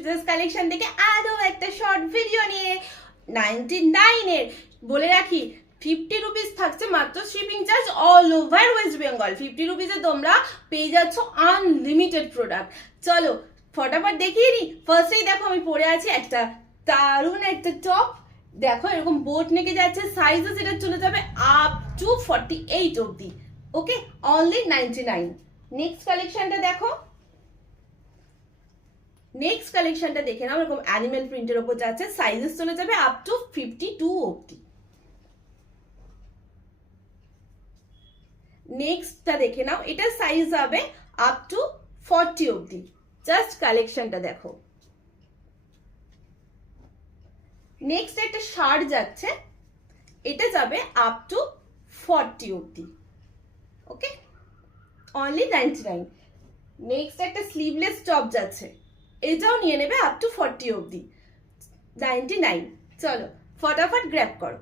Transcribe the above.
সুচিত্রাস collection থেকে আরো একটা শর্ট ভিডিও নিয়ে 99 এর বলে রাখি 50 রুপিস থাকছে মাত্র shipping charge all over West Bengal. 50 রুপিসে তোমরা পেয়ে যাচ্ছ আনলিমিটেড প্রোডাক্ট। চলো ফটাফট দেখিয়ে নি। ফার্স্টেই দেখো আমি পরে আছি একটা দারুণ একটা টপ, দেখো এরকম বোট নেকে যাচ্ছে, সাইজও যেটা চলে যাবে আপ টু 48 অবধি। ওকে, অনলি 99। নেক্সট কালেকশনটা দেখো, নেক্সট কালেকশনটা দেখে নাও, এরকম অ্যানিমেল প্রিন্টের উপর যাচ্ছে, সাইজেস চলে যাবে আপ টু 52 অবধি। নেক্সটটা দেখে নাও, এটা সাইজ হবে আপ টু 40 অবধি। জাস্ট কালেকশনটা দেখো। নেক্সট একটা শার্ট যাচ্ছে, এটা যাবে আপ টু 40 অবধি। ওকে, অনলি 99। নেক্সট একটা স্লিভলেস টপ যাচ্ছে, এটাও নিয়ে নেবে আপ টু 40 অবধি, 99। চলো ফটাফট গ্র্যাব করো।